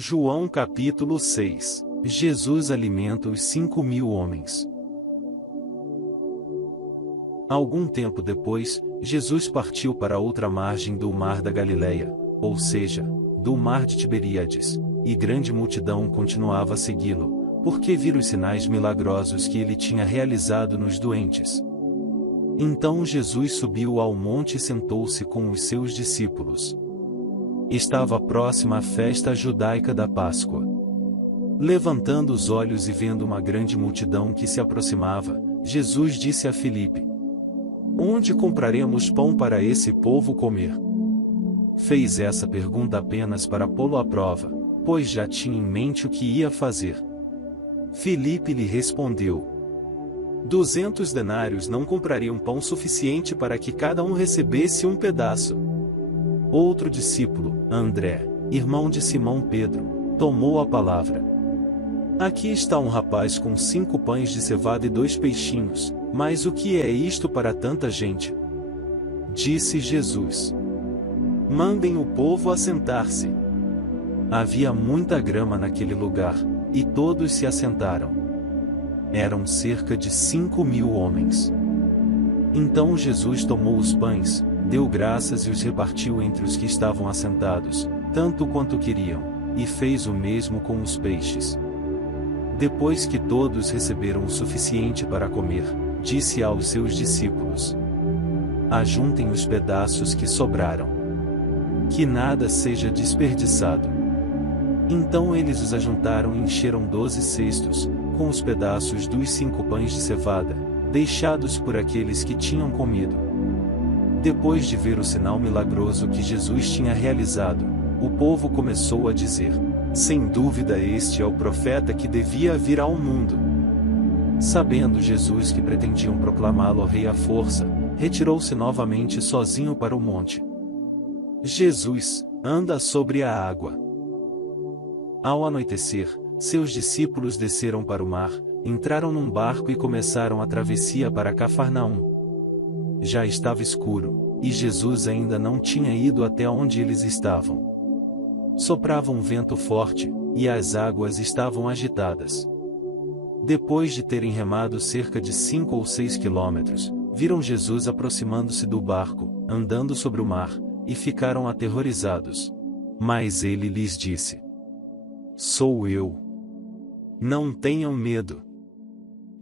João capítulo 6. Jesus alimenta os 5.000 homens. Algum tempo depois, Jesus partiu para outra margem do mar da Galileia, ou seja, do mar de Tiberíades, e grande multidão continuava a segui-lo, porque viram os sinais milagrosos que ele tinha realizado nos doentes. Então Jesus subiu ao monte e sentou-se com os seus discípulos. Estava próxima a festa judaica da Páscoa. Levantando os olhos e vendo uma grande multidão que se aproximava, Jesus disse a Filipe: "Onde compraremos pão para esse povo comer?" Fez essa pergunta apenas para pô-lo à prova, pois já tinha em mente o que ia fazer. Filipe lhe respondeu: 200 denários não comprariam pão suficiente para que cada um recebesse um pedaço. Outro discípulo, André, irmão de Simão Pedro, tomou a palavra. "Aqui está um rapaz com 5 pães de cevada e 2 peixinhos, mas o que é isto para tanta gente?" Disse Jesus: "Mandem o povo assentar-se." Havia muita grama naquele lugar, e todos se assentaram. Eram cerca de 5.000 homens. Então Jesus tomou os pães, deu graças e os repartiu entre os que estavam assentados, tanto quanto queriam, e fez o mesmo com os peixes. Depois que todos receberam o suficiente para comer, disse aos seus discípulos: "Ajuntem os pedaços que sobraram. Que nada seja desperdiçado." Então eles os ajuntaram e encheram 12 cestos, com os pedaços dos 5 pães de cevada, deixados por aqueles que tinham comido. Depois de ver o sinal milagroso que Jesus tinha realizado, o povo começou a dizer: "Sem dúvida este é o profeta que devia vir ao mundo." Sabendo Jesus que pretendiam proclamá-lo rei à força, retirou-se novamente sozinho para o monte. Jesus anda sobre a água. Ao anoitecer, seus discípulos desceram para o mar, entraram num barco e começaram a travessia para Cafarnaum. Já estava escuro, e Jesus ainda não tinha ido até onde eles estavam. Soprava um vento forte, e as águas estavam agitadas. Depois de terem remado cerca de 5 ou 6 quilômetros, viram Jesus aproximando-se do barco, andando sobre o mar, e ficaram aterrorizados. Mas ele lhes disse: "Sou eu. Não tenham medo."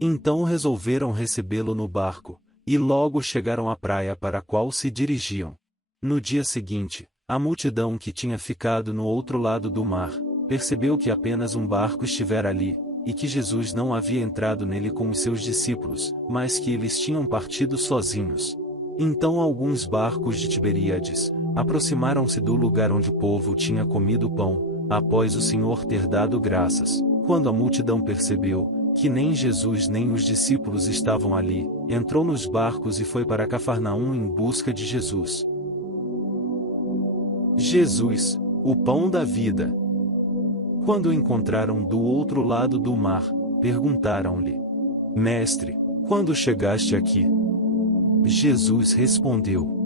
Então resolveram recebê-lo no barco, e logo chegaram à praia para a qual se dirigiam. No dia seguinte, a multidão que tinha ficado no outro lado do mar, percebeu que apenas um barco estivera ali, e que Jesus não havia entrado nele com os seus discípulos, mas que eles tinham partido sozinhos. Então alguns barcos de Tiberíades aproximaram-se do lugar onde o povo tinha comido pão, após o Senhor ter dado graças. Quando a multidão percebeu que nem Jesus nem os discípulos estavam ali, entrou nos barcos e foi para Cafarnaum em busca de Jesus. Jesus, o pão da vida. Quando o encontraram do outro lado do mar, perguntaram-lhe: "Mestre, quando chegaste aqui?" Jesus respondeu: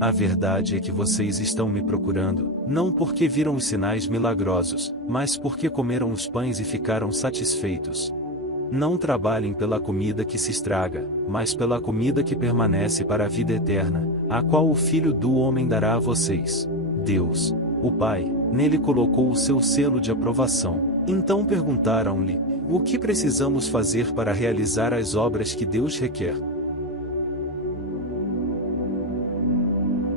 "A verdade é que vocês estão me procurando, não porque viram os sinais milagrosos, mas porque comeram os pães e ficaram satisfeitos. Não trabalhem pela comida que se estraga, mas pela comida que permanece para a vida eterna, a qual o Filho do Homem dará a vocês. Deus, o Pai, nele colocou o seu selo de aprovação." Então perguntaram-lhe: "O que precisamos fazer para realizar as obras que Deus requer?"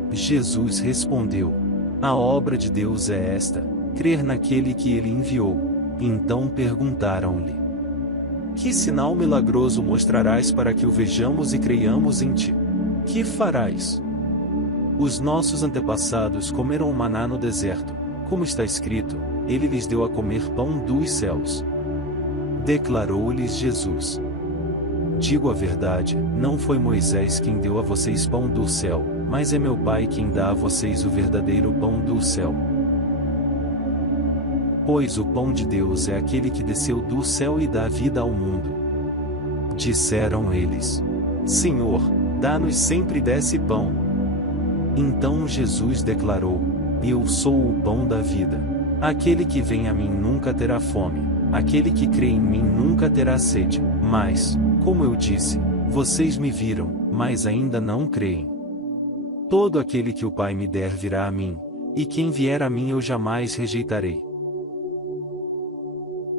Jesus respondeu: "A obra de Deus é esta, crer naquele que ele enviou." Então perguntaram-lhe: "Que sinal milagroso mostrarás para que o vejamos e creiamos em ti? Que farás? Os nossos antepassados comeram maná no deserto, como está escrito: ele lhes deu a comer pão dos céus." Declarou-lhes Jesus: "Digo a verdade, não foi Moisés quem deu a vocês pão do céu, mas é meu Pai quem dá a vocês o verdadeiro pão do céu. Pois o pão de Deus é aquele que desceu do céu e dá vida ao mundo." Disseram eles: "Senhor, dá-nos sempre desse pão." Então Jesus declarou: "Eu sou o pão da vida. Aquele que vem a mim nunca terá fome, aquele que crê em mim nunca terá sede, mas, como eu disse, vocês me viram, mas ainda não creem. Todo aquele que o Pai me der virá a mim, e quem vier a mim eu jamais rejeitarei.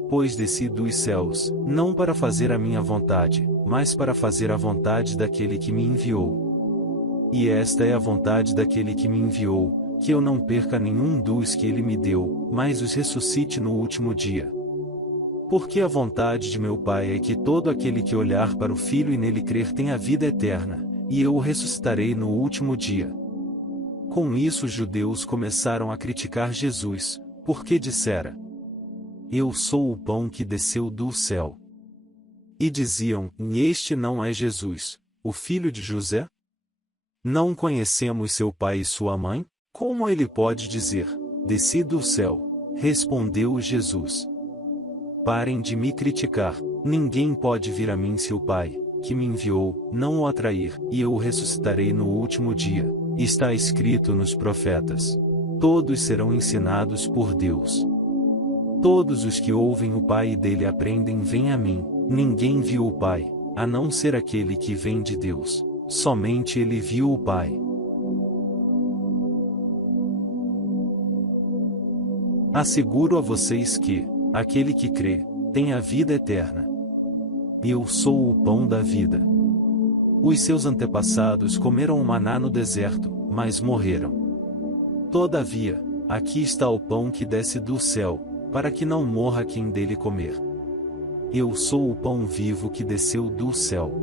Pois desci dos céus, não para fazer a minha vontade, mas para fazer a vontade daquele que me enviou. E esta é a vontade daquele que me enviou, que eu não perca nenhum dos que ele me deu, mas os ressuscite no último dia. Porque a vontade de meu Pai é que todo aquele que olhar para o Filho e nele crer tenha vida eterna, e eu o ressuscitarei no último dia. Com isso os judeus começaram a criticar Jesus, porque dissera: Eu sou o pão que desceu do céu. E diziam: Este não é Jesus, o filho de José? Não conhecemos seu pai e sua mãe? Como ele pode dizer: Desci do céu? Respondeu Jesus: Parem de me criticar, ninguém pode vir a mim se o Pai, que me enviou, não o atrair, e eu o ressuscitarei no último dia. Está escrito nos profetas: Todos serão ensinados por Deus. Todos os que ouvem o Pai e dele aprendem vêm a mim. Ninguém viu o Pai, a não ser aquele que vem de Deus. Somente ele viu o Pai. Asseguro a vocês que, aquele que crê, tem a vida eterna. Eu sou o pão da vida. Os seus antepassados comeram o maná no deserto, mas morreram. Todavia, aqui está o pão que desce do céu, para que não morra quem dele comer. Eu sou o pão vivo que desceu do céu.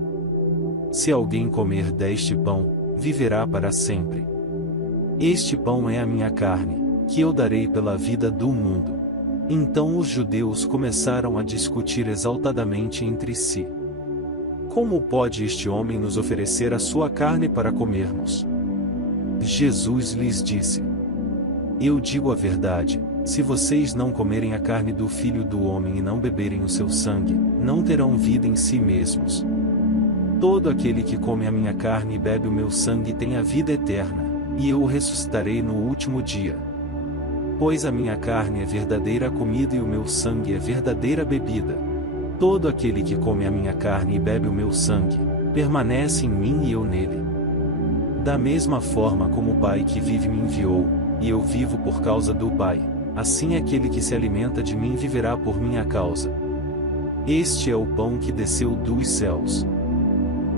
Se alguém comer deste pão, viverá para sempre. Este pão é a minha carne, que eu darei pela vida do mundo. Então os judeus começaram a discutir exaltadamente entre si: Como pode este homem nos oferecer a sua carne para comermos? Jesus lhes disse: Eu digo a verdade, se vocês não comerem a carne do Filho do Homem e não beberem o seu sangue, não terão vida em si mesmos. Todo aquele que come a minha carne e bebe o meu sangue tem a vida eterna, e eu o ressuscitarei no último dia. Pois a minha carne é verdadeira comida e o meu sangue é verdadeira bebida. Todo aquele que come a minha carne e bebe o meu sangue, permanece em mim e eu nele. Da mesma forma como o Pai que vive me enviou, e eu vivo por causa do Pai, assim aquele que se alimenta de mim viverá por minha causa. Este é o pão que desceu dos céus.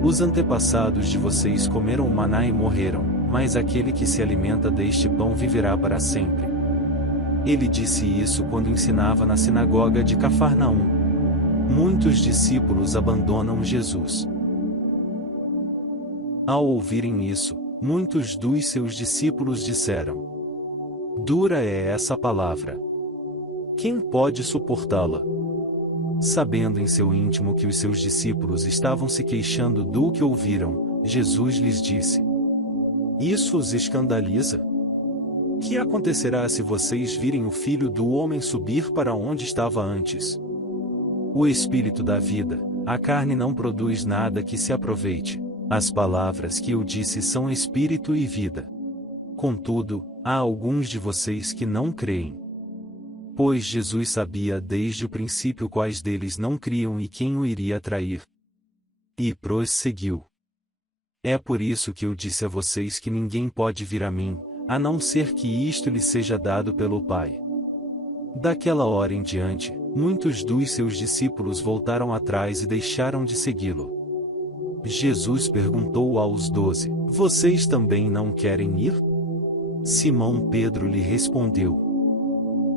Os antepassados de vocês comeram o maná e morreram, mas aquele que se alimenta deste pão viverá para sempre. Ele disse isso quando ensinava na sinagoga de Cafarnaum. Muitos discípulos abandonam Jesus. Ao ouvirem isso, muitos dos seus discípulos disseram: Dura é essa palavra. Quem pode suportá-la? Sabendo em seu íntimo que os seus discípulos estavam se queixando do que ouviram, Jesus lhes disse: Isso os escandaliza? Que acontecerá se vocês virem o Filho do Homem subir para onde estava antes? O Espírito dá vida, a carne não produz nada que se aproveite. As palavras que eu disse são Espírito e vida. Contudo, há alguns de vocês que não creem. Pois Jesus sabia desde o princípio quais deles não criam e quem o iria trair. E prosseguiu: É por isso que eu disse a vocês que ninguém pode vir a mim, a não ser que isto lhe seja dado pelo Pai. Daquela hora em diante, muitos dos seus discípulos voltaram atrás e deixaram de segui-lo. Jesus perguntou aos 12: Vocês também não querem ir? Simão Pedro lhe respondeu: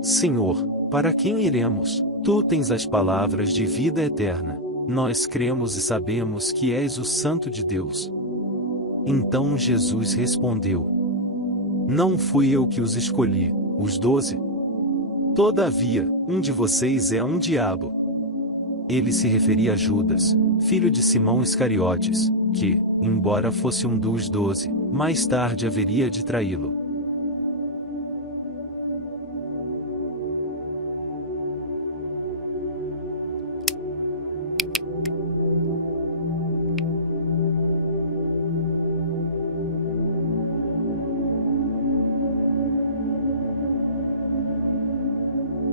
Senhor, para quem iremos? Tu tens as palavras de vida eterna. Nós cremos e sabemos que és o Santo de Deus. Então Jesus respondeu: Não fui eu que os escolhi, os 12? Todavia, um de vocês é um diabo. Ele se referia a Judas, filho de Simão Iscariotes, que, embora fosse um dos 12, mais tarde haveria de traí-lo.